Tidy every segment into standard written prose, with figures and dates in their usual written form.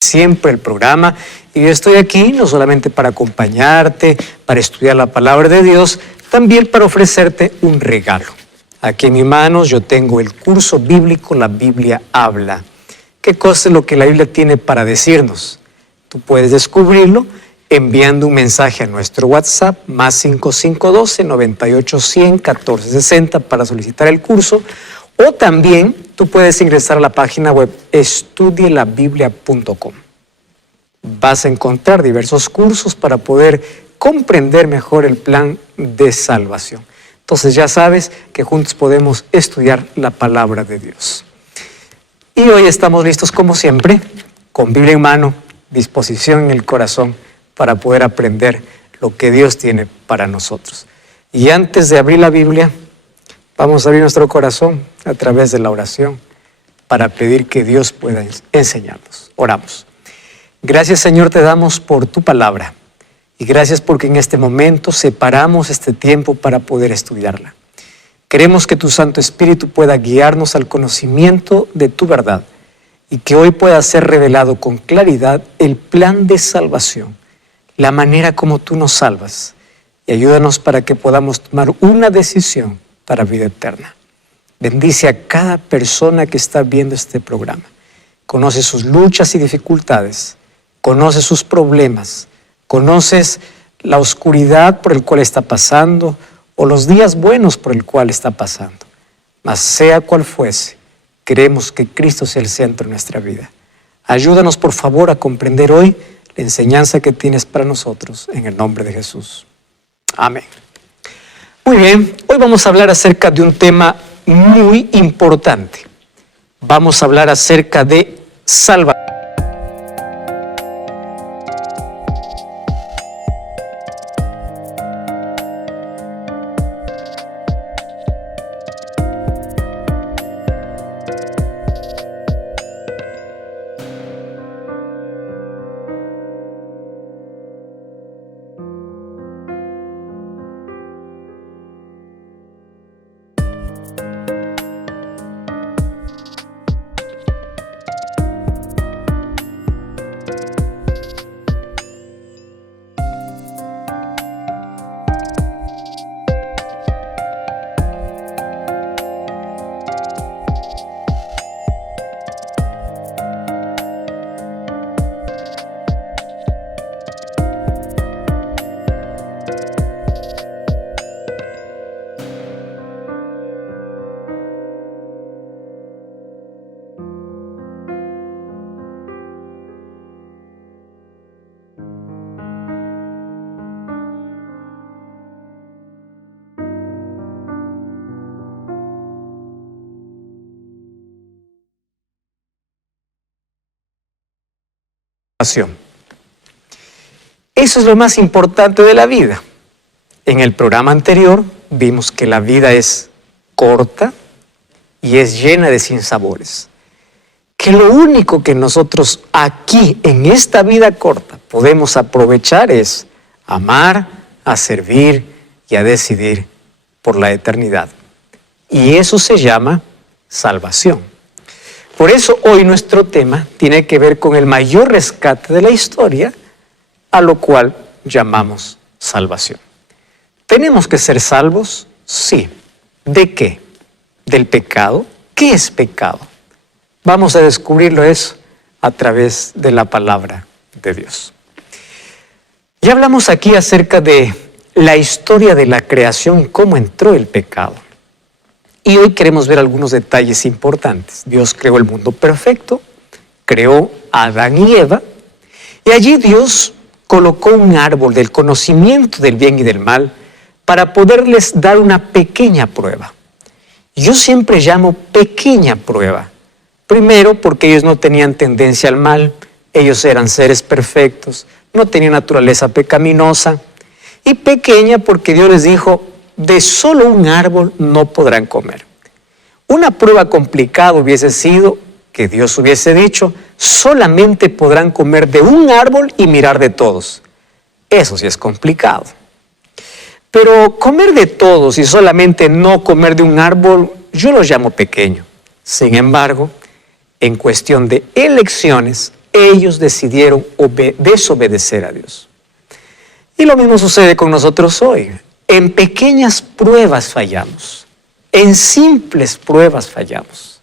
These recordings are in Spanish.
siempre el programa, y yo estoy aquí no solamente para acompañarte, para estudiar la palabra de Dios, también para ofrecerte un regalo. Aquí en mis manos yo tengo el curso bíblico La Biblia Habla. ¿Qué cosa es lo que la Biblia tiene para decirnos? Tú puedes descubrirlo enviando un mensaje a nuestro WhatsApp más 5512 9810 1460 para solicitar el curso, o también tú puedes ingresar a la página web estudielabiblia.com. Vas a encontrar diversos cursos para poder comprender mejor el plan de salvación. Entonces ya sabes que juntos podemos estudiar la palabra de Dios. Y hoy estamos listos como siempre, con Biblia en mano, disposición en el corazón para poder aprender lo que Dios tiene para nosotros. Y antes de abrir la Biblia, vamos a abrir nuestro corazón a través de la oración para pedir que Dios pueda enseñarnos. Oramos. Gracias, Señor, te damos por tu palabra. Y gracias porque en este momento separamos este tiempo para poder estudiarla. Queremos que tu Santo Espíritu pueda guiarnos al conocimiento de tu verdad y que hoy pueda ser revelado con claridad el plan de salvación, la manera como tú nos salvas, y ayúdanos para que podamos tomar una decisión para vida eterna. Bendice a cada persona que está viendo este programa. Conoce sus luchas y dificultades, conoce sus problemas, conoces la oscuridad por el cual está pasando o los días buenos por el cual está pasando. Mas sea cual fuese, queremos que Cristo sea el centro de nuestra vida. Ayúdanos por favor a comprender hoy la enseñanza que tienes para nosotros en el nombre de Jesús. Amén. Muy bien, hoy vamos a hablar acerca de un tema muy importante. Vamos a hablar acerca de salvación. Eso es lo más importante de la vida. En el programa anterior vimos que la vida es corta y es llena de sinsabores. Que lo único que nosotros aquí, en esta vida corta, podemos aprovechar es amar, a servir y a decidir por la eternidad. Y eso se llama salvación. Por eso hoy nuestro tema tiene que ver con el mayor rescate de la historia, a lo cual llamamos salvación. ¿Tenemos que ser salvos? Sí. ¿De qué? ¿Del pecado? ¿Qué es pecado? Vamos a descubrirlo eso a través de la palabra de Dios. Ya hablamos aquí acerca de la historia de la creación y cómo entró el pecado. Y hoy queremos ver algunos detalles importantes. Dios creó el mundo perfecto, creó a Adán y Eva, y allí Dios colocó un árbol del conocimiento del bien y del mal para poderles dar una pequeña prueba. Yo siempre llamo pequeña prueba. Primero, porque ellos no tenían tendencia al mal, ellos eran seres perfectos, no tenían naturaleza pecaminosa. Y pequeña porque Dios les dijo, de solo un árbol no podrán comer. Una prueba complicada hubiese sido que Dios hubiese dicho, solamente podrán comer de un árbol y mirar de todos. Eso sí es complicado. Pero comer de todos y solamente no comer de un árbol, yo lo llamo pequeño. Sin embargo, en cuestión de elecciones, ellos decidieron desobedecer a Dios. Y lo mismo sucede con nosotros hoy. En pequeñas pruebas fallamos, en simples pruebas fallamos.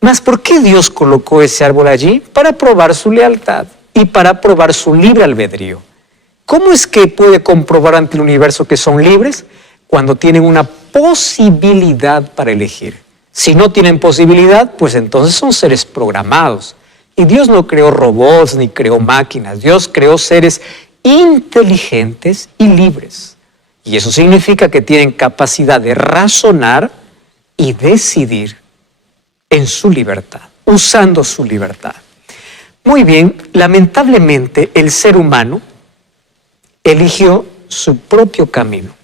Mas ¿por qué Dios colocó ese árbol allí? Para probar su lealtad y para probar su libre albedrío. ¿Cómo es que puede comprobar ante el universo que son libres? Cuando tienen una posibilidad para elegir. Si no tienen posibilidad, pues entonces son seres programados. Y Dios no creó robots ni creó máquinas. Dios creó seres inteligentes y libres. Y eso significa que tienen capacidad de razonar y decidir en su libertad, usando su libertad. Muy bien, lamentablemente el ser humano eligió su propio camino.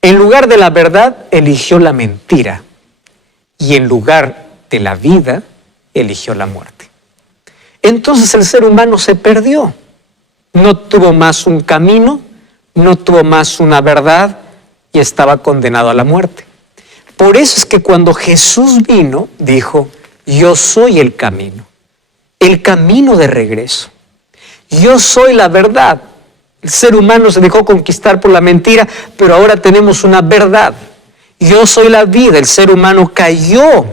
En lugar de la verdad, eligió la mentira. Y en lugar de la vida, eligió la muerte. Entonces el ser humano se perdió. No tuvo más un camino, no tuvo más una verdad y estaba condenado a la muerte. Por eso es que cuando Jesús vino, dijo, yo soy el camino de regreso. Yo soy la verdad. El ser humano se dejó conquistar por la mentira, pero ahora tenemos una verdad. Yo soy la vida. El ser humano cayó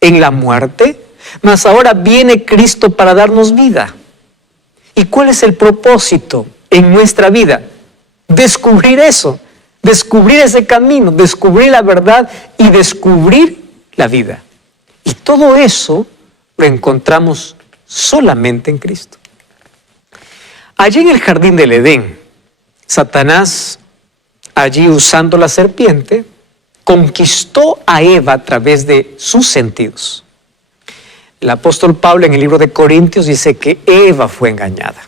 en la muerte, mas ahora viene Cristo para darnos vida. ¿Y cuál es el propósito en nuestra vida? Descubrir eso, descubrir ese camino, descubrir la verdad y descubrir la vida. Y todo eso lo encontramos solamente en Cristo. Allí en el jardín del Edén, Satanás, allí usando la serpiente, conquistó a Eva a través de sus sentidos. El apóstol Pablo en el libro de Corintios dice que Eva fue engañada,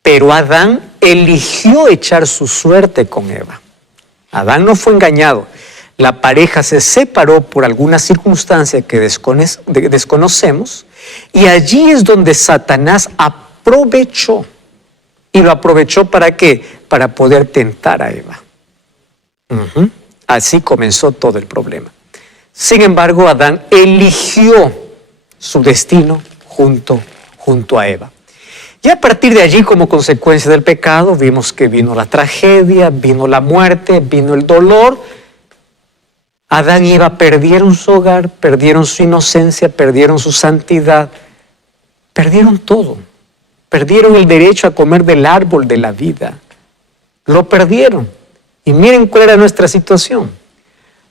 pero Adán eligió echar su suerte con Eva. Adán no fue engañado. La pareja se separó por alguna circunstancia que desconocemos y allí es donde Satanás aprovechó. ¿Y lo aprovechó para qué? Para poder tentar a Eva. Así comenzó todo el problema. Sin embargo, Adán eligió su destino junto a Eva. Y a partir de allí, como consecuencia del pecado, vimos que vino la tragedia, vino la muerte, vino el dolor. Adán y Eva perdieron su hogar, perdieron su inocencia, perdieron su santidad, perdieron todo. Perdieron el derecho a comer del árbol de la vida. Lo perdieron. Y miren cuál era nuestra situación.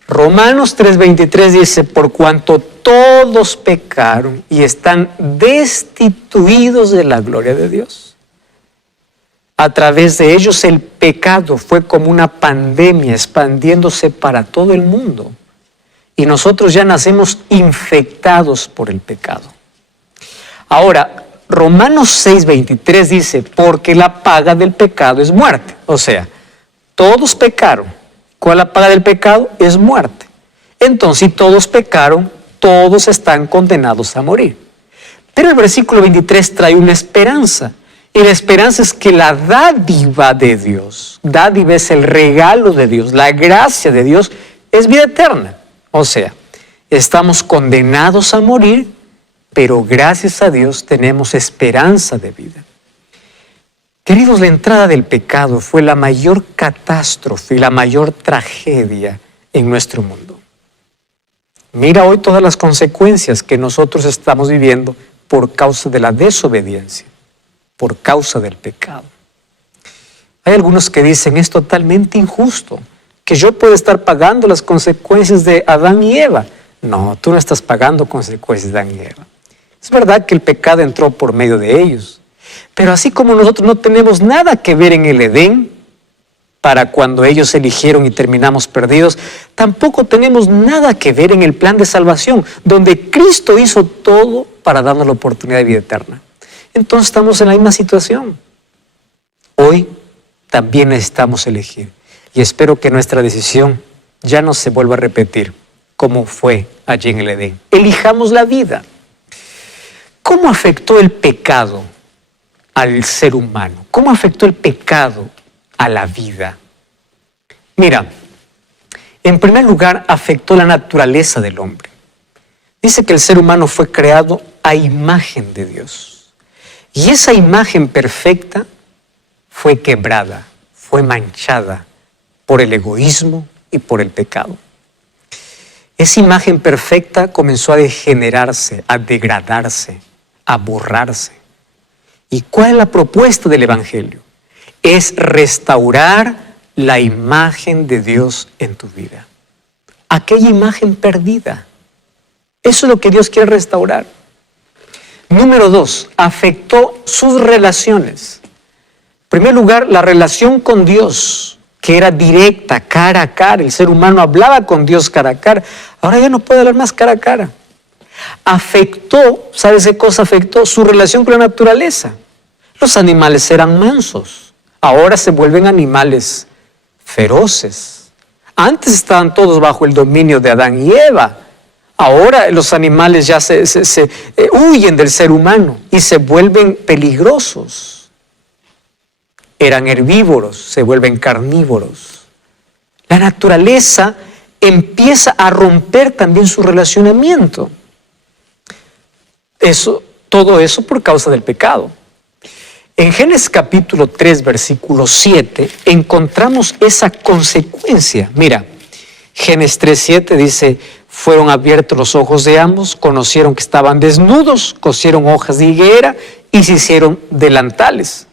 Romanos 3:23 dice, por cuanto todos pecaron y están destituidos de la gloria de Dios. A través de ellos el pecado fue como una pandemia expandiéndose para todo el mundo. Y nosotros ya nacemos infectados por el pecado. Ahora, Romanos 6:23 dice, porque la paga del pecado es muerte. O sea, todos pecaron. ¿Cuál es la paga del pecado? Es muerte. Entonces, si todos pecaron, todos están condenados a morir. Pero el versículo 23 trae una esperanza. Y la esperanza es que la dádiva de Dios, dádiva es el regalo de Dios, la gracia de Dios es vida eterna. O sea, estamos condenados a morir, pero gracias a Dios tenemos esperanza de vida. Queridos, la entrada del pecado fue la mayor catástrofe y la mayor tragedia en nuestro mundo. Mira hoy todas las consecuencias que nosotros estamos viviendo por causa de la desobediencia, por causa del pecado. Hay algunos que dicen, es totalmente injusto que yo pueda estar pagando las consecuencias de Adán y Eva. No, tú no estás pagando consecuencias de Adán y Eva. Es verdad que el pecado entró por medio de ellos, pero así como nosotros no tenemos nada que ver en el Edén, para cuando ellos eligieron y terminamos perdidos, tampoco tenemos nada que ver en el plan de salvación, donde Cristo hizo todo para darnos la oportunidad de vida eterna. Entonces estamos en la misma situación. Hoy también necesitamos elegir, y espero que nuestra decisión ya no se vuelva a repetir, como fue allí en el Edén. Elijamos la vida. ¿Cómo afectó el pecado al ser humano? ¿Cómo afectó el pecado a la vida? Mira, en primer lugar, afectó la naturaleza del hombre. Dice que el ser humano fue creado a imagen de Dios. Y esa imagen perfecta fue quebrada, fue manchada por el egoísmo y por el pecado. Esa imagen perfecta comenzó a degenerarse, a degradarse, a borrarse. ¿Y cuál es la propuesta del Evangelio? Es restaurar la imagen de Dios en tu vida. Aquella imagen perdida. Eso es lo que Dios quiere restaurar. Número 2, afectó sus relaciones. En primer lugar, la relación con Dios, que era directa, cara a cara. El ser humano hablaba con Dios cara a cara. Ahora ya no puede hablar más cara a cara. Afectó, ¿sabes qué cosa afectó? Su relación con la naturaleza. Los animales eran mansos. Ahora se vuelven animales feroces. Antes estaban todos bajo el dominio de Adán y Eva. Ahora los animales ya huyen del ser humano y se vuelven peligrosos. Eran herbívoros, se vuelven carnívoros. La naturaleza empieza a romper también su relacionamiento. Todo eso por causa del pecado. En Génesis capítulo 3, versículo 7, encontramos esa consecuencia. Mira, Génesis 3, 7 dice: fueron abiertos los ojos de ambos, conocieron que estaban desnudos, cosieron hojas de higuera y se hicieron delantales.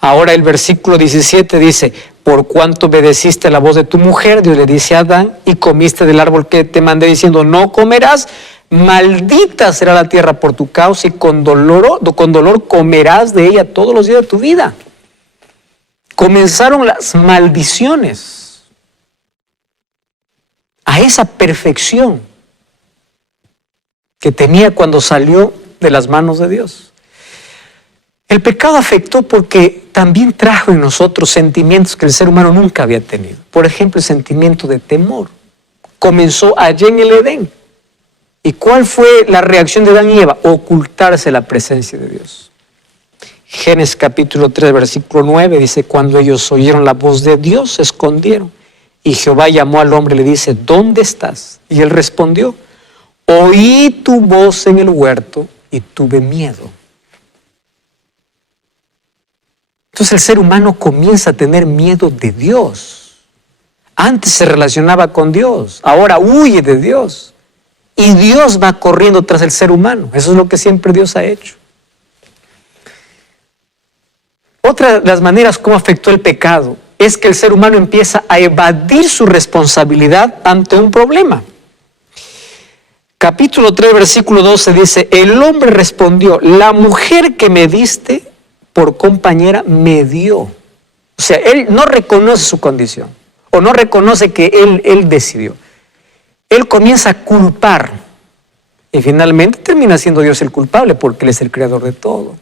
Ahora el versículo 17 dice: por cuanto obedeciste la voz de tu mujer, Dios le dice a Adán, y comiste del árbol que te mandé diciendo, no comerás, maldita será la tierra por tu causa y con dolor comerás de ella todos los días de tu vida. Comenzaron las maldiciones a esa perfección que tenía cuando salió de las manos de Dios. El pecado afectó porque también trajo en nosotros sentimientos que el ser humano nunca había tenido. Por ejemplo, el sentimiento de temor. Comenzó allí en el Edén. ¿Y cuál fue la reacción de Adán y Eva? Ocultarse la presencia de Dios. Génesis capítulo 3, versículo 9 dice: cuando ellos oyeron la voz de Dios, se escondieron. Y Jehová llamó al hombre y le dice: ¿dónde estás? Y él respondió: oí tu voz en el huerto y tuve miedo. Entonces el ser humano comienza a tener miedo de Dios. Antes se relacionaba con Dios, ahora huye de Dios. Y Dios va corriendo tras el ser humano. Eso es lo que siempre Dios ha hecho. Otra de las maneras como afectó el pecado es que el ser humano empieza a evadir su responsabilidad ante un problema. Capítulo 3, versículo 12 dice: el hombre respondió, la mujer que me diste por compañera me dio. O sea, él no reconoce su condición, o no reconoce que él decidió. Él comienza a culpar, y finalmente termina siendo Dios el culpable, porque Él es el creador de todo.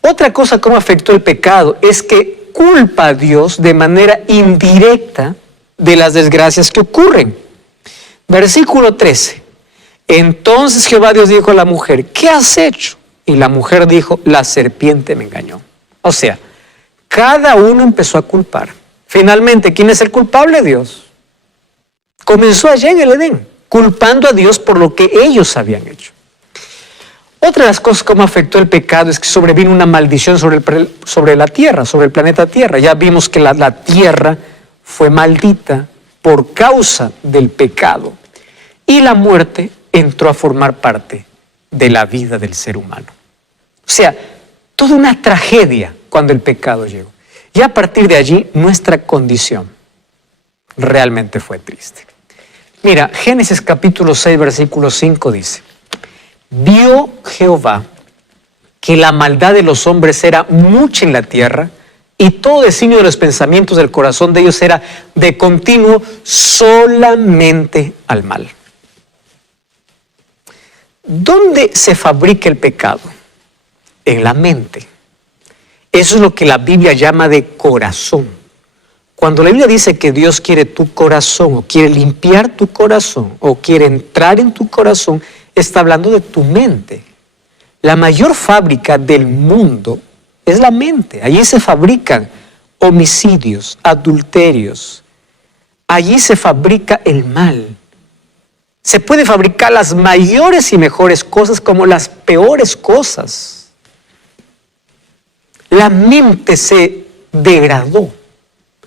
Otra cosa como afectó el pecado es que culpa a Dios de manera indirecta de las desgracias que ocurren. Versículo 13. Entonces Jehová Dios dijo a la mujer: ¿qué has hecho? Y la mujer dijo: la serpiente me engañó. O sea, cada uno empezó a culpar. Finalmente, ¿quién es el culpable? Dios. Comenzó allá en el Edén, culpando a Dios por lo que ellos habían hecho. Otra de las cosas como afectó el pecado es que sobrevino una maldición sobre la tierra, sobre el planeta Tierra. Ya vimos que la tierra fue maldita por causa del pecado. Y la muerte entró a formar parte de la vida del ser humano. O sea, toda una tragedia cuando el pecado llegó. Y a partir de allí, nuestra condición realmente fue triste. Mira, Génesis capítulo 6, versículo 5 dice: vio Jehová que la maldad de los hombres era mucha en la tierra, y todo designio de los pensamientos del corazón de ellos era de continuo solamente al mal. ¿Dónde se fabrica el pecado? En la mente. Eso es lo que la Biblia llama de corazón. Cuando la Biblia dice que Dios quiere tu corazón, o quiere limpiar tu corazón, o quiere entrar en tu corazón, está hablando de tu mente. La mayor fábrica del mundo es la mente. Allí se fabrican homicidios, adulterios. Allí se fabrica el mal. Se puede fabricar las mayores y mejores cosas como las peores cosas. La mente se degradó.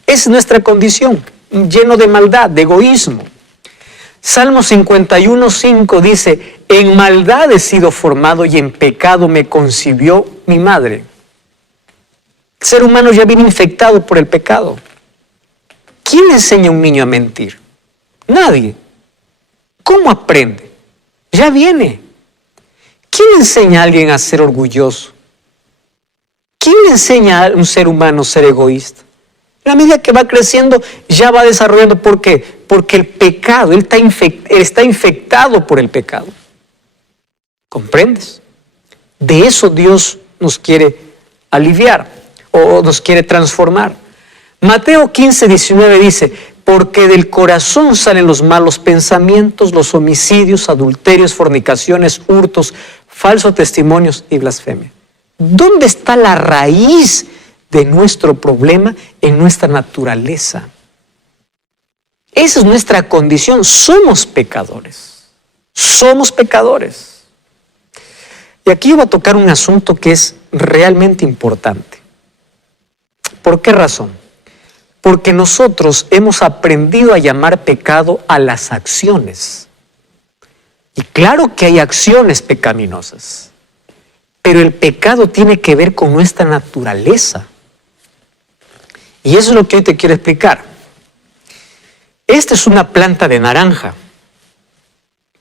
Es nuestra condición, lleno de maldad, de egoísmo. Salmo 51:5 dice, en maldad he sido formado y en pecado me concibió mi madre. El ser humano ya viene infectado por el pecado. ¿Quién le enseña a un niño a mentir? Nadie. ¿Cómo aprende? Ya viene. ¿Quién le enseña a alguien a ser orgulloso? ¿Quién le enseña a un ser humano a ser egoísta? A medida que va creciendo, ya va desarrollando. ¿Por qué? Porque el pecado, él está infectado por el pecado. ¿Comprendes? De eso Dios nos quiere aliviar o nos quiere transformar. Mateo 15:19 dice, porque del corazón salen los malos pensamientos, los homicidios, adulterios, fornicaciones, hurtos, falsos testimonios y blasfemia. ¿Dónde está la raíz de nuestro problema? En nuestra naturaleza. Esa es nuestra condición. Somos pecadores. Somos pecadores. Y aquí yo voy a tocar un asunto que es realmente importante. ¿Por qué razón? Porque nosotros hemos aprendido a llamar pecado a las acciones. Y claro que hay acciones pecaminosas, pero el pecado tiene que ver con nuestra naturaleza. Y eso es lo que hoy te quiero explicar. Esta es una planta de naranja.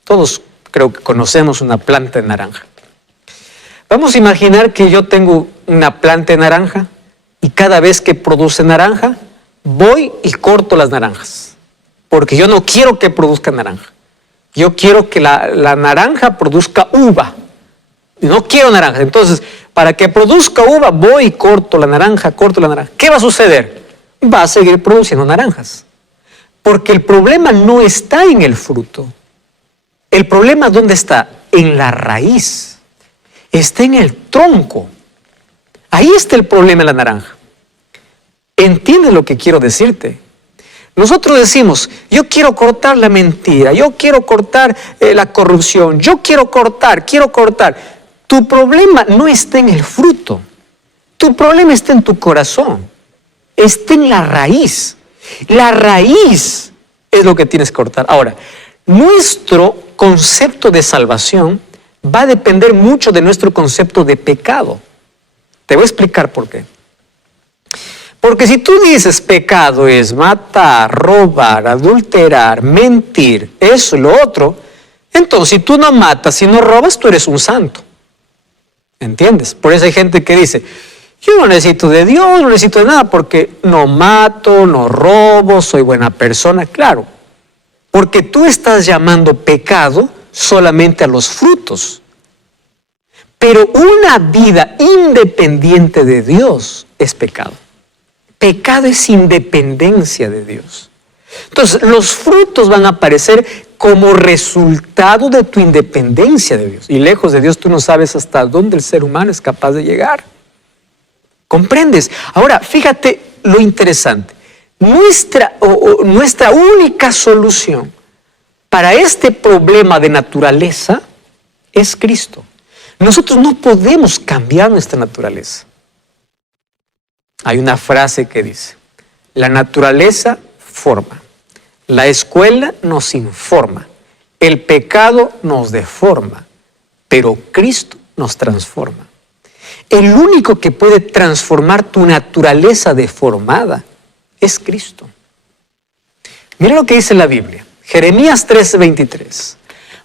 Todos creo que conocemos una planta de naranja. Vamos a imaginar que yo tengo una planta de naranja y cada vez que produce naranja, voy y corto las naranjas. Porque yo no quiero que produzca naranja. Yo quiero que la naranja produzca uva. No quiero naranja. Entonces, para que produzca uva, voy y corto la naranja, ¿Qué va a suceder? Va a seguir produciendo naranjas. Porque el problema no está en el fruto. El problema, ¿dónde está? En la raíz. Está en el tronco. Ahí está el problema de la naranja. ¿Entiendes lo que quiero decirte? Nosotros decimos, yo quiero cortar la mentira, yo quiero cortar la corrupción, yo quiero cortar. Tu problema no está en el fruto. Tu problema está en tu corazón. Está en la raíz. La raíz es lo que tienes que cortar. Ahora, nuestro concepto de salvación va a depender mucho de nuestro concepto de pecado. Te voy a explicar por qué. Porque si tú dices pecado es matar, robar, adulterar, mentir, eso y lo otro, entonces si tú no matas, si no robas, tú eres un santo. ¿Entiendes? Por eso hay gente que dice, yo no necesito de Dios, no necesito de nada, porque no mato, no robo, soy buena persona. Claro, porque tú estás llamando pecado solamente a los frutos. Pero una vida independiente de Dios es pecado. Pecado es independencia de Dios. Entonces, los frutos van a aparecer como resultado de tu independencia de Dios. Y lejos de Dios, tú no sabes hasta dónde el ser humano es capaz de llegar. ¿Comprendes? Ahora, fíjate lo interesante. Nuestra única solución para este problema de naturaleza es Cristo. Nosotros no podemos cambiar nuestra naturaleza. Hay una frase que dice, la naturaleza forma, la escuela nos informa, el pecado nos deforma, pero Cristo nos transforma. El único que puede transformar tu naturaleza deformada es Cristo. Mira lo que dice la Biblia, Jeremías 13:23.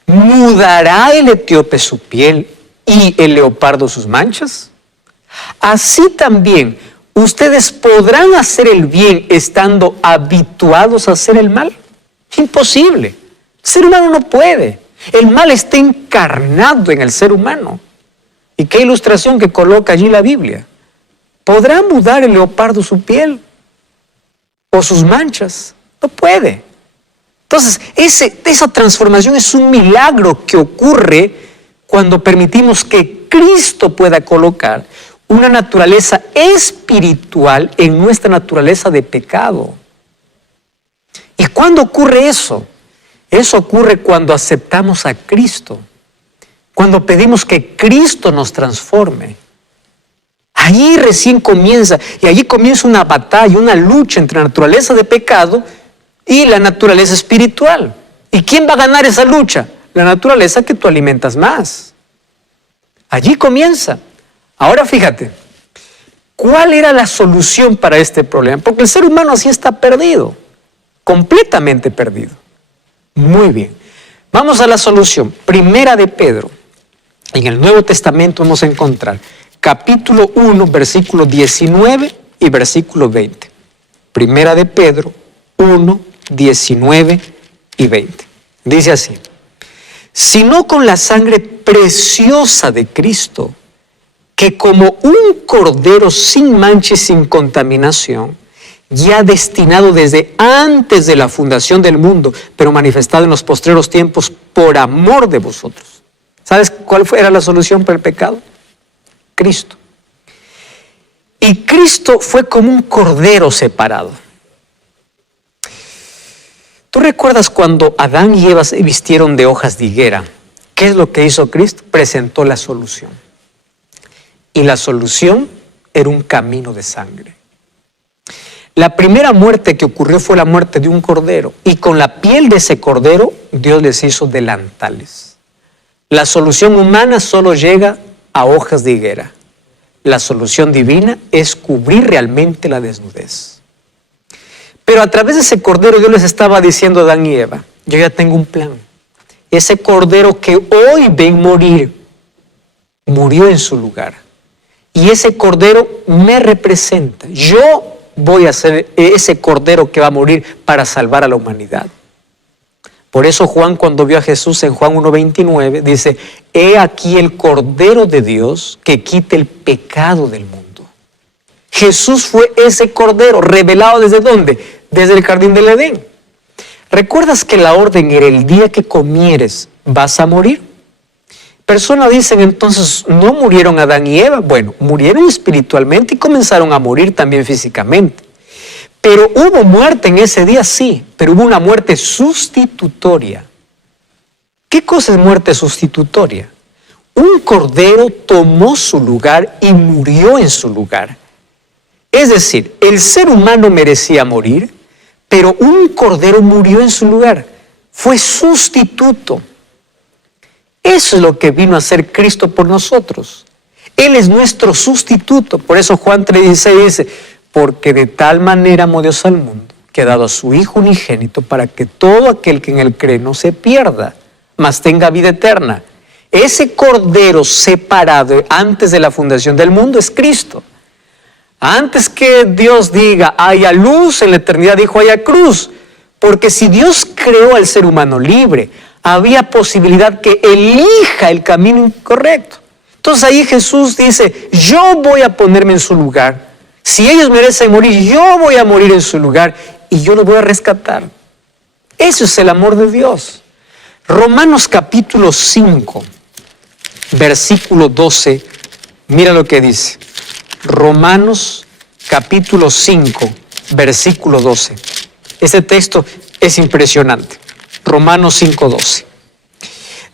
¿Mudará el etíope su piel y el leopardo sus manchas? Así también ¿ustedes podrán hacer el bien estando habituados a hacer el mal? Imposible. El ser humano no puede. El mal está encarnado en el ser humano. ¿Y qué ilustración que coloca allí la Biblia? ¿Podrá mudar el leopardo su piel o sus manchas? No puede. Entonces, esa transformación es un milagro que ocurre cuando permitimos que Cristo pueda colocar una naturaleza espiritual en nuestra naturaleza de pecado. ¿Y cuándo ocurre eso? Eso ocurre cuando aceptamos a Cristo, cuando pedimos que Cristo nos transforme. Ahí recién comienza, y allí comienza una batalla, una lucha entre la naturaleza de pecado y la naturaleza espiritual. ¿Y quién va a ganar esa lucha? La naturaleza que tú alimentas más. Allí comienza. Ahora fíjate, ¿cuál era la solución para este problema? Porque el ser humano así está perdido, completamente perdido. Muy bien. Vamos a la solución. Primera de Pedro. En el Nuevo Testamento vamos a encontrar capítulo 1, versículos 19 y versículo 20. Primera de Pedro 1, 19 y 20. Dice así: sino con la sangre preciosa de Cristo, que como un cordero sin mancha y sin contaminación, ya destinado desde antes de la fundación del mundo, pero manifestado en los postreros tiempos por amor de vosotros. ¿Sabes cuál era la solución para el pecado? Cristo. Y Cristo fue como un cordero separado. ¿Tú recuerdas cuando Adán y Eva se vistieron de hojas de higuera? ¿Qué es lo que hizo Cristo? Presentó la solución. Y la solución era un camino de sangre. La primera muerte que ocurrió fue la muerte de un cordero. Y con la piel de ese cordero, Dios les hizo delantales. La solución humana solo llega a hojas de higuera. La solución divina es cubrir realmente la desnudez. Pero a través de ese cordero Dios les estaba diciendo a Adán y Eva: yo ya tengo un plan. Ese cordero que hoy ven morir, murió en su lugar. Y ese cordero me representa. Yo voy a ser ese cordero que va a morir para salvar a la humanidad. Por eso Juan, cuando vio a Jesús en Juan 1:29, dice: he aquí el Cordero de Dios que quita el pecado del mundo. Jesús fue ese Cordero, revelado ¿desde dónde? Desde el jardín del Edén. ¿Recuerdas que la orden era: el día que comieres vas a morir? Personas dicen entonces, ¿no murieron Adán y Eva? Bueno, murieron espiritualmente y comenzaron a morir también físicamente. Pero hubo muerte en ese día, sí, pero hubo una muerte sustitutoria. ¿Qué cosa es muerte sustitutoria? Un cordero tomó su lugar y murió en su lugar. Es decir, el ser humano merecía morir, pero un cordero murió en su lugar. Fue sustituto. Eso es lo que vino a hacer Cristo por nosotros. Él es nuestro sustituto. Por eso Juan 3:16 dice: porque de tal manera amó Dios al mundo, que ha dado a su Hijo unigénito, para que todo aquel que en él cree no se pierda, mas tenga vida eterna. Ese cordero separado antes de la fundación del mundo es Cristo. Antes que Dios diga haya luz, en la eternidad dijo haya cruz. Porque si Dios creó al ser humano libre, había posibilidad que elija el camino incorrecto. Entonces ahí Jesús dice: yo voy a ponerme en su lugar. Si ellos merecen morir, yo voy a morir en su lugar y yo los voy a rescatar. Eso es el amor de Dios. Romanos capítulo 5, versículo 12, mira lo que dice. Romanos capítulo 5, versículo 12. Este texto es impresionante. Romanos 5:12.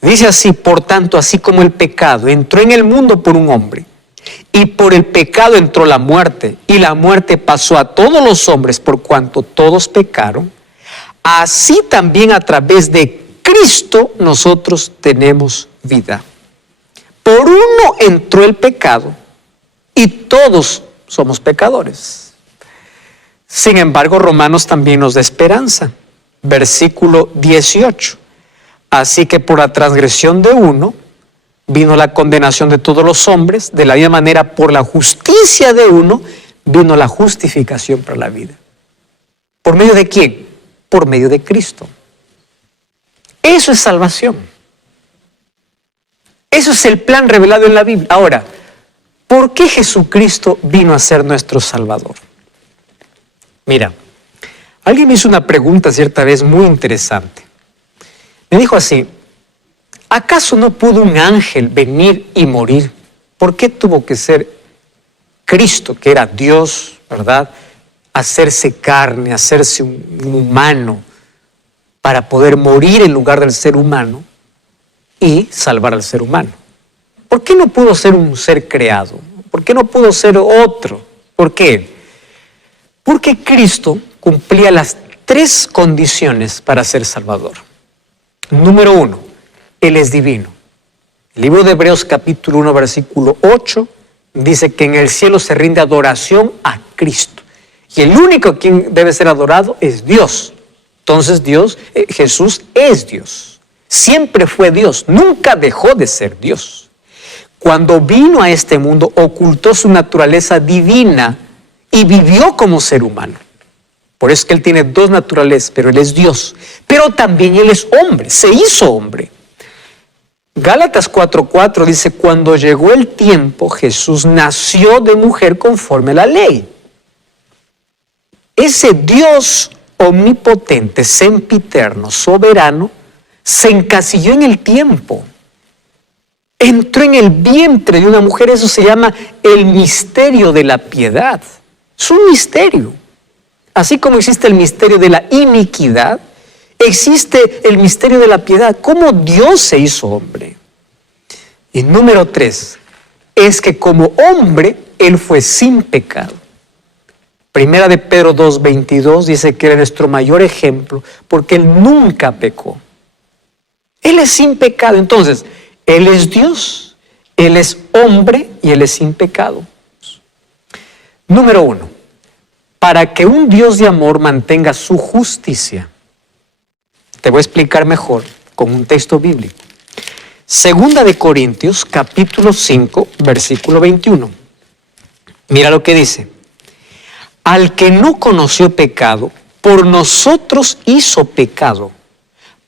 Dice así: por tanto, así como el pecado entró en el mundo por un hombre, y por el pecado entró la muerte, y la muerte pasó a todos los hombres por cuanto todos pecaron, así también a través de Cristo nosotros tenemos vida. Por uno entró el pecado, y todos somos pecadores. Sin embargo, Romanos también nos da esperanza. Versículo 18. Así que por la transgresión de uno vino la condenación de todos los hombres, de la misma manera por la justicia de uno vino la justificación para la vida. ¿Por medio de quién? Por medio de Cristo. Eso es salvación. Eso es el plan revelado en la Biblia. Ahora, ¿por qué Jesucristo vino a ser nuestro Salvador? Mira, alguien me hizo una pregunta cierta vez muy interesante. Me dijo así: ¿acaso no pudo un ángel venir y morir? ¿Por qué tuvo que ser Cristo, que era Dios, ¿verdad?, hacerse carne, hacerse un humano para poder morir en lugar del ser humano y salvar al ser humano? ¿Por qué no pudo ser un ser creado? ¿Por qué no pudo ser otro? ¿Por qué? Porque Cristo cumplía las 3 condiciones para ser Salvador. Número 1, Él es divino. El libro de Hebreos capítulo 1, versículo 8, dice que en el cielo se rinde adoración a Cristo. Y el único quien debe ser adorado es Dios. Entonces Jesús es Dios. Siempre fue Dios, nunca dejó de ser Dios. Cuando vino a este mundo, ocultó su naturaleza divina y vivió como ser humano. Por eso es que Él tiene 2 naturalezas, pero Él es Dios. Pero también Él es hombre, se hizo hombre. Gálatas 4:4 dice, cuando llegó el tiempo, Jesús nació de mujer conforme a la ley. Ese Dios omnipotente, sempiterno, soberano, se encasilló en el tiempo. Entró en el vientre de una mujer, eso se llama el misterio de la piedad. Es un misterio. Así como existe el misterio de la iniquidad, existe el misterio de la piedad. ¿Cómo Dios se hizo hombre? Y número 3, es que como hombre, Él fue sin pecado. Primera de Pedro 2:22 dice que Él es nuestro mayor ejemplo porque Él nunca pecó. Él es sin pecado. Entonces, Él es Dios, Él es hombre y Él es sin pecado. Número 1, para que un Dios de amor mantenga su justicia. Te voy a explicar mejor con un texto bíblico. Segunda de Corintios, capítulo 5, versículo 21. Mira lo que dice. Al que no conoció pecado, por nosotros hizo pecado,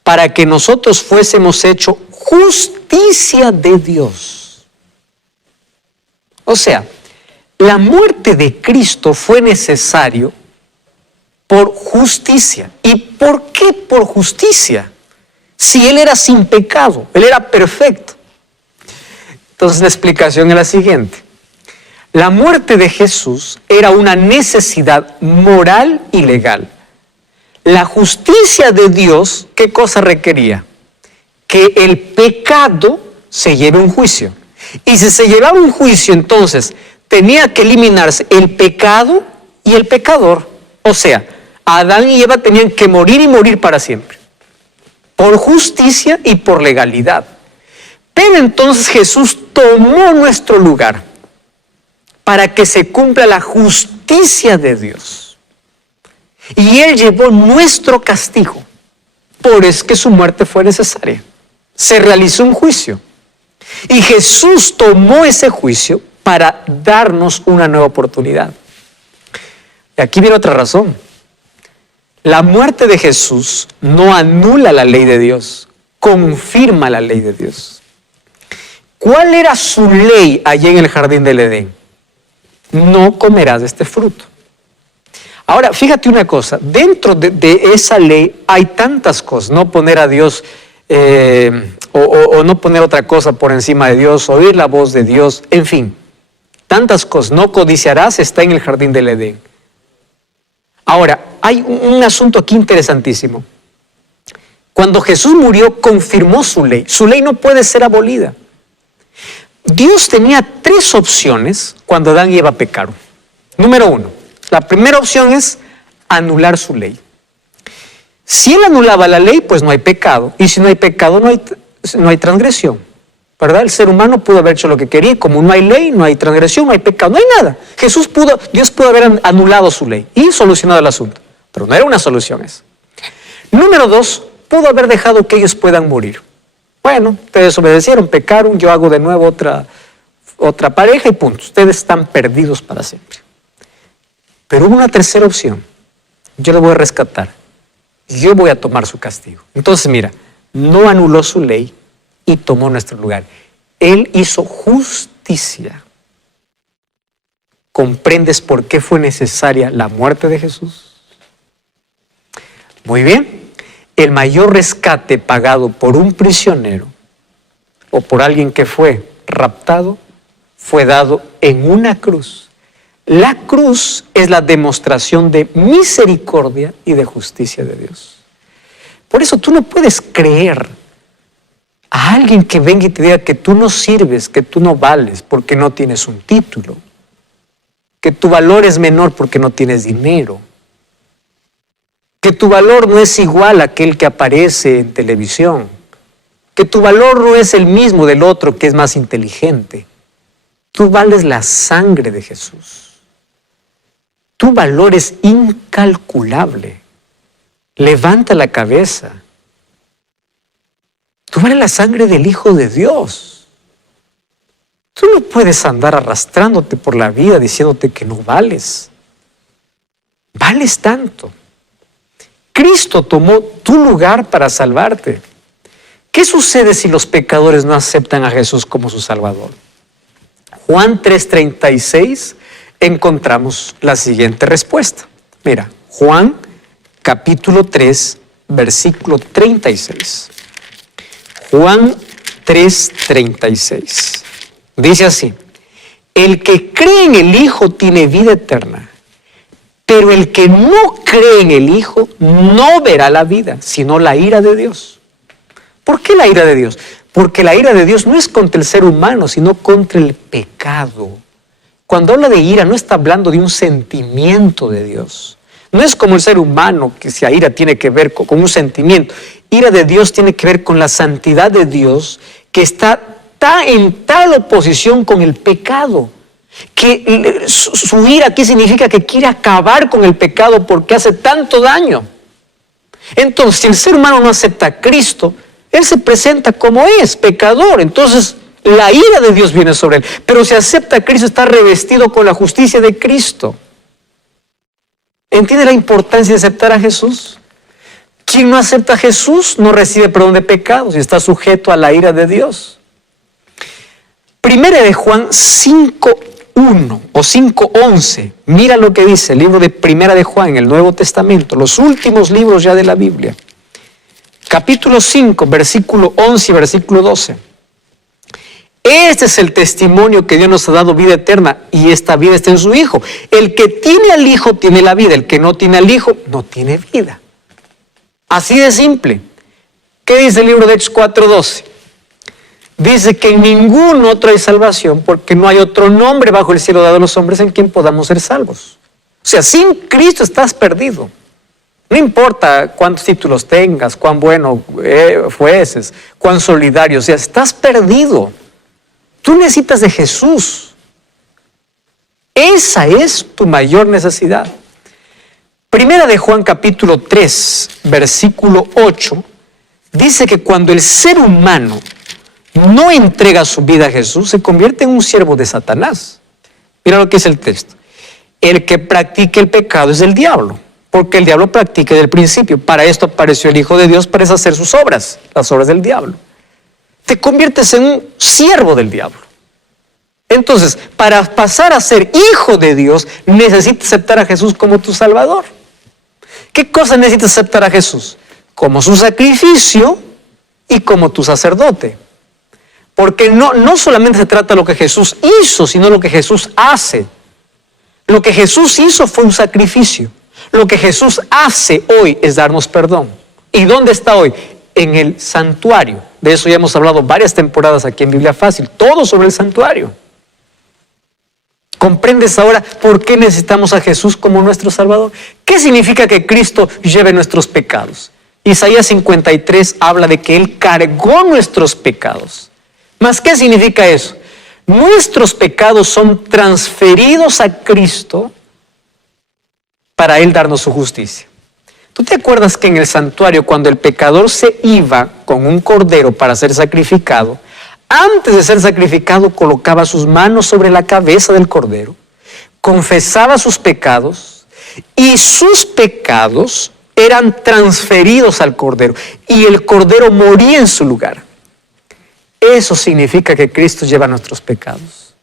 para que nosotros fuésemos hechos justicia de Dios. O sea, la muerte de Cristo fue necesario por justicia. ¿Y por qué por justicia? Si Él era sin pecado, Él era perfecto. Entonces la explicación es la siguiente. La muerte de Jesús era una necesidad moral y legal. La justicia de Dios, ¿qué cosa requería? Que el pecado se lleve a un juicio. Y si se llevaba a un juicio, entonces tenía que eliminarse el pecado y el pecador. O sea, Adán y Eva tenían que morir y morir para siempre. Por justicia y por legalidad. Pero entonces Jesús tomó nuestro lugar para que se cumpla la justicia de Dios. Y Él llevó nuestro castigo. Por eso que su muerte fue necesaria. Se realizó un juicio. Y Jesús tomó ese juicio para darnos una nueva oportunidad. Y aquí viene otra razón. La muerte de Jesús no anula la ley de Dios, confirma la ley de Dios. ¿Cuál era su ley allí en el jardín del Edén? No comerás de este fruto. Ahora, fíjate una cosa, dentro de esa ley hay tantas cosas, no poner a Dios o no poner otra cosa por encima de Dios, oír la voz de Dios, en fin, tantas cosas. No codiciarás, está en el jardín del Edén. Ahora, hay un asunto aquí interesantísimo. Cuando Jesús murió, confirmó su ley. Su ley no puede ser abolida. Dios tenía 3 opciones cuando Adán y Eva pecaron. Número 1, la primera opción es anular su ley. Si Él anulaba la ley, pues no hay pecado. Y si no hay pecado, no hay transgresión. ¿Verdad? El ser humano pudo haber hecho lo que quería. Como no hay ley, no hay transgresión, no hay pecado, no hay nada. Dios pudo haber anulado su ley y solucionado el asunto. Pero no era una solución eso. Número 2, pudo haber dejado que ellos puedan morir. Bueno, ustedes desobedecieron, pecaron, yo hago de nuevo otra pareja y punto. Ustedes están perdidos para siempre. Pero hubo una tercera opción. Yo lo voy a rescatar. Yo voy a tomar su castigo. Entonces, mira, no anuló su ley y tomó nuestro lugar. Él hizo justicia. ¿Comprendes por qué fue necesaria la muerte de Jesús? Muy bien. El mayor rescate pagado por un prisionero o por alguien que fue raptado fue dado en una cruz. La cruz es la demostración de misericordia y de justicia de Dios. Por eso tú no puedes creer a alguien que venga y te diga que tú no sirves, que tú no vales porque no tienes un título, que tu valor es menor porque no tienes dinero, que tu valor no es igual a aquel que aparece en televisión, que tu valor no es el mismo del otro que es más inteligente. Tú vales la sangre de Jesús. Tu valor es incalculable. Levanta la cabeza. Tú vales la sangre del Hijo de Dios. Tú no puedes andar arrastrándote por la vida diciéndote que no vales. Vales tanto. Cristo tomó tu lugar para salvarte. ¿Qué sucede si los pecadores no aceptan a Jesús como su Salvador? Juan 3:36 encontramos la siguiente respuesta. Mira, Juan capítulo 3, versículo 36. Juan 3:36. Dice así: el que cree en el Hijo tiene vida eterna, pero el que no cree en el Hijo no verá la vida, sino la ira de Dios. ¿Por qué la ira de Dios? Porque la ira de Dios no es contra el ser humano, sino contra el pecado. Cuando habla de ira, no está hablando de un sentimiento de Dios. No es como el ser humano, que si a ira tiene que ver con un sentimiento. Ira de Dios tiene que ver con la santidad de Dios, que está en tal oposición con el pecado. Que su ira aquí significa que quiere acabar con el pecado porque hace tanto daño. Entonces, si el ser humano no acepta a Cristo, él se presenta como es, pecador. Entonces, la ira de Dios viene sobre él. Pero si acepta a Cristo, está revestido con la justicia de Cristo. ¿Entiende la importancia de aceptar a Jesús? Quien no acepta a Jesús no recibe perdón de pecados y está sujeto a la ira de Dios. Primera de Juan 5:1 o 5:11. Mira lo que dice el libro de Primera de Juan en el Nuevo Testamento, los últimos libros ya de la Biblia. Capítulo 5, versículo 11 y versículo 12. Este es el testimonio que Dios nos ha dado, vida eterna, y esta vida está en su Hijo. El que tiene al Hijo tiene la vida, el que no tiene al Hijo no tiene vida. Así de simple. ¿Qué dice el libro de Hechos 4:12? Dice que en ningún otro hay salvación, porque no hay otro nombre bajo el cielo dado a los hombres en quien podamos ser salvos. O sea, sin Cristo estás perdido. No importa cuántos títulos tengas, cuán bueno fueses, cuán solidario seas, estás perdido. Tú necesitas de Jesús. Esa es tu mayor necesidad. Primera de Juan capítulo 3, versículo 8, dice que cuando el ser humano no entrega su vida a Jesús, se convierte en un siervo de Satanás. Mira lo que es el texto. El que practique el pecado es del diablo, porque el diablo practica desde el principio. Para esto apareció el Hijo de Dios, para hacer sus obras, las obras del diablo. Te conviertes en un siervo del diablo. Entonces, para pasar a ser hijo de Dios, necesitas aceptar a Jesús como tu Salvador. ¿Qué cosa necesitas aceptar a Jesús? Como su sacrificio y como tu sacerdote. Porque no solamente se trata de lo que Jesús hizo, sino lo que Jesús hace. Lo que Jesús hizo fue un sacrificio. Lo que Jesús hace hoy es darnos perdón. ¿Y dónde está hoy? En el santuario. De eso ya hemos hablado varias temporadas aquí en Biblia Fácil. Todo sobre el santuario. ¿Comprendes ahora por qué necesitamos a Jesús como nuestro Salvador? ¿Qué significa que Cristo lleve nuestros pecados? Isaías 53 habla de que Él cargó nuestros pecados. ¿Mas qué significa eso? Nuestros pecados son transferidos a Cristo para Él darnos su justicia. ¿Tú te acuerdas que en el santuario, cuando el pecador se iba con un cordero para ser sacrificado, antes de ser sacrificado colocaba sus manos sobre la cabeza del cordero, confesaba sus pecados y sus pecados eran transferidos al cordero y el cordero moría en su lugar? Eso significa que Cristo lleva nuestros pecados.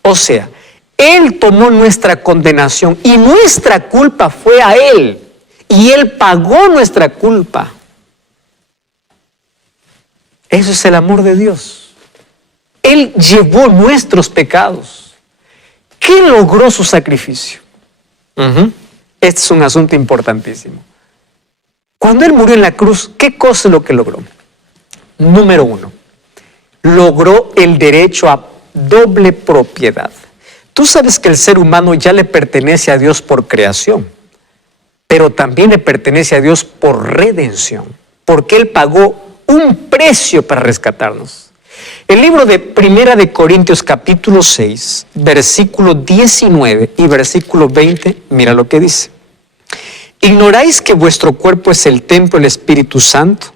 O sea, Él tomó nuestra condenación y nuestra culpa fue a Él. Y Él pagó nuestra culpa. Eso es el amor de Dios. Él llevó nuestros pecados. ¿Qué logró su sacrificio? Este es un asunto importantísimo. Cuando Él murió en la cruz, ¿qué cosa es lo que logró? Número 1, logró el derecho a doble propiedad. Tú sabes que el ser humano ya le pertenece a Dios por creación, pero también le pertenece a Dios por redención, porque Él pagó un precio para rescatarnos. El libro de Primera de Corintios capítulo 6, versículo 19 y versículo 20, mira lo que dice. ¿Ignoráis que vuestro cuerpo es el templo del Espíritu Santo,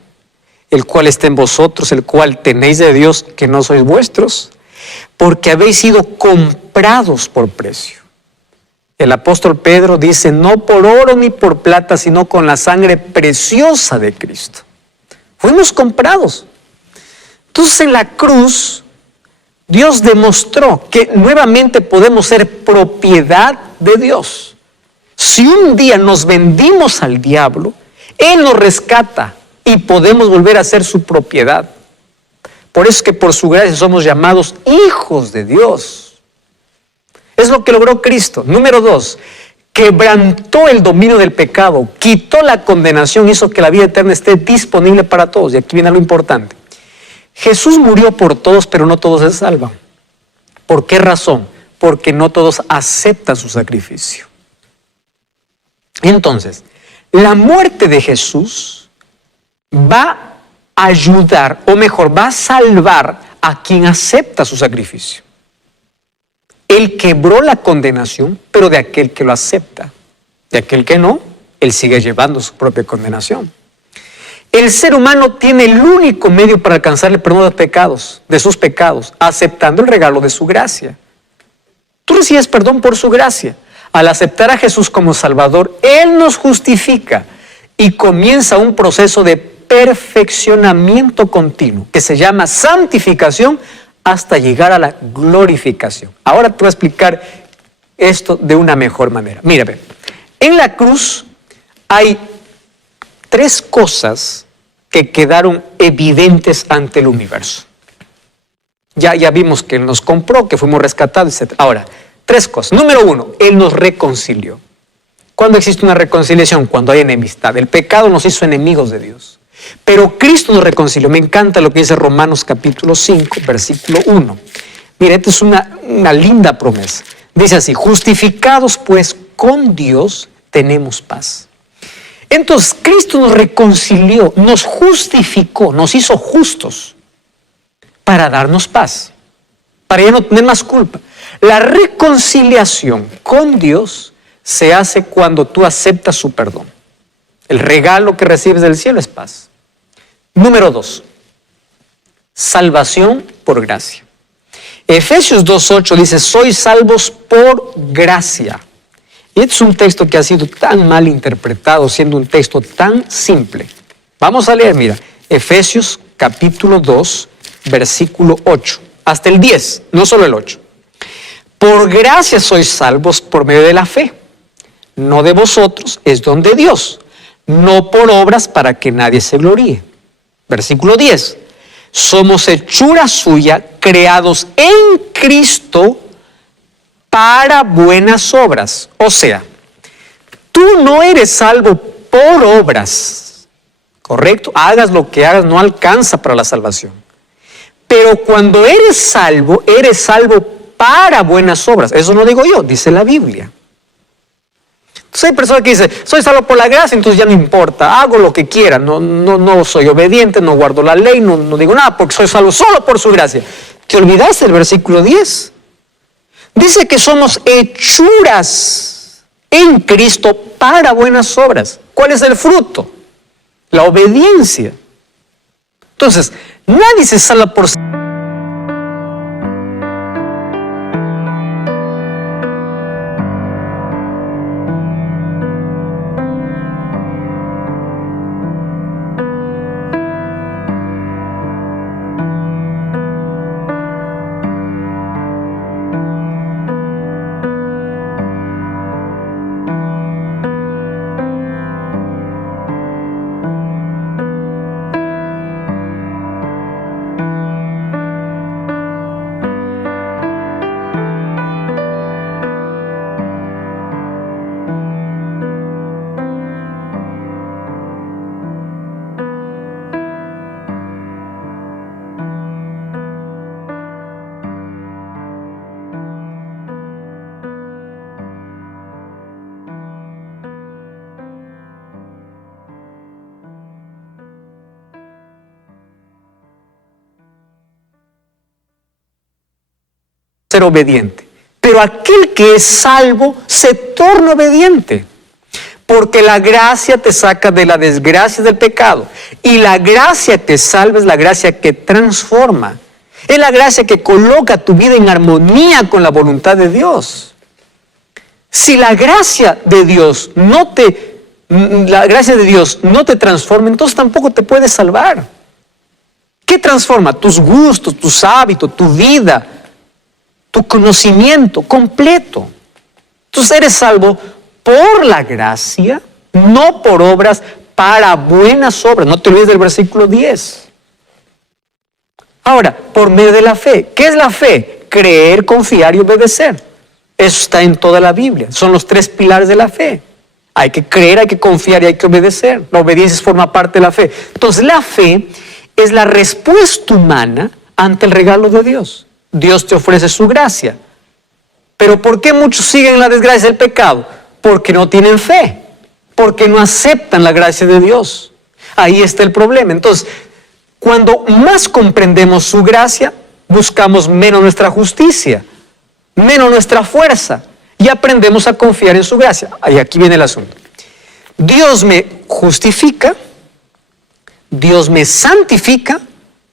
el cual está en vosotros, el cual tenéis de Dios, que no sois vuestros? Porque habéis sido comprados por precio. El apóstol Pedro dice, no por oro ni por plata, sino con la sangre preciosa de Cristo. Fuimos comprados. Entonces en la cruz, Dios demostró que nuevamente podemos ser propiedad de Dios. Si un día nos vendimos al diablo, Él nos rescata y podemos volver a ser su propiedad. Por eso es que por su gracia somos llamados hijos de Dios. Es lo que logró Cristo. Número 2, quebrantó el dominio del pecado, quitó la condenación, hizo que la vida eterna esté disponible para todos. Y aquí viene lo importante. Jesús murió por todos, pero no todos se salvan. ¿Por qué razón? Porque no todos aceptan su sacrificio. Entonces, la muerte de Jesús va a ayudar, o mejor, va a salvar a quien acepta su sacrificio. Él quebró la condenación, pero de aquel que lo acepta. De aquel que no, Él sigue llevando su propia condenación. El ser humano tiene el único medio para alcanzar el perdón de sus pecados, aceptando el regalo de su gracia. Tú recibes perdón por su gracia. Al aceptar a Jesús como Salvador, Él nos justifica y comienza un proceso de perfeccionamiento continuo que se llama santificación hasta llegar a la glorificación. Ahora te voy a explicar esto de una mejor manera. Mírame, en la cruz hay 3 cosas que quedaron evidentes ante el universo. Ya vimos que Él nos compró, que fuimos rescatados, etc. Ahora, 3 cosas. Número 1, Él nos reconcilió. ¿Cuándo existe una reconciliación? Cuando hay enemistad. El pecado nos hizo enemigos de Dios. Pero Cristo nos reconcilió. Me encanta lo que dice Romanos capítulo 5, versículo 1. Mira, esta es una linda promesa. Dice así, justificados pues con Dios tenemos paz. Entonces, Cristo nos reconcilió, nos justificó, nos hizo justos para darnos paz, para ya no tener más culpa. La reconciliación con Dios se hace cuando tú aceptas su perdón. El regalo que recibes del cielo es paz. Número 2, salvación por gracia. Efesios 2:8 dice, sois salvos por gracia. Y este es un texto que ha sido tan mal interpretado, siendo un texto tan simple. Vamos a leer, mira, Efesios capítulo 2, versículo 8, hasta el 10, no solo el 8. Por gracia sois salvos por medio de la fe. No de vosotros, es don de Dios. No por obras para que nadie se gloríe. Versículo 10. Somos hechura suya, creados en Cristo para buenas obras. O sea, tú no eres salvo por obras, ¿correcto? Hagas lo que hagas, no alcanza para la salvación. Pero cuando eres salvo para buenas obras. Eso no digo yo, dice la Biblia. Entonces hay personas que dicen, soy salvo por la gracia, entonces ya no importa, hago lo que quiera, no soy obediente, no guardo la ley, no digo nada, porque soy salvo solo por su gracia. ¿Te olvidaste el versículo 10? Dice que somos hechuras en Cristo para buenas obras. ¿Cuál es el fruto? La obediencia. Entonces, nadie se salva por ser obediente. Pero aquel que es salvo se torna obediente. Porque la gracia te saca de la desgracia del pecado. Y la gracia que salva es la gracia que transforma. Es la gracia que coloca tu vida en armonía con la voluntad de Dios. Si la gracia de Dios no te transforma, entonces tampoco te puede salvar. ¿Qué transforma? Tus gustos, tus hábitos, tu vida, tu conocimiento completo. Entonces eres salvo por la gracia, no por obras, para buenas obras. No te olvides del versículo 10. Ahora, por medio de la fe. ¿Qué es la fe? Creer, confiar y obedecer. Eso está en toda la Biblia. Son los 3 pilares de la fe. Hay que creer, hay que confiar y hay que obedecer. La obediencia forma parte de la fe. Entonces, la fe es la respuesta humana ante el regalo de Dios. Dios te ofrece su gracia. Pero ¿por qué muchos siguen la desgracia del pecado? Porque no tienen fe. Porque no aceptan la gracia de Dios. Ahí está el problema. Entonces, cuando más comprendemos su gracia, buscamos menos nuestra justicia, menos nuestra fuerza, y aprendemos a confiar en su gracia. Y aquí viene el asunto. Dios me justifica, Dios me santifica,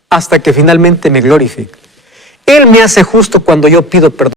hasta que finalmente me glorifica. Él me hace justo cuando yo pido perdón.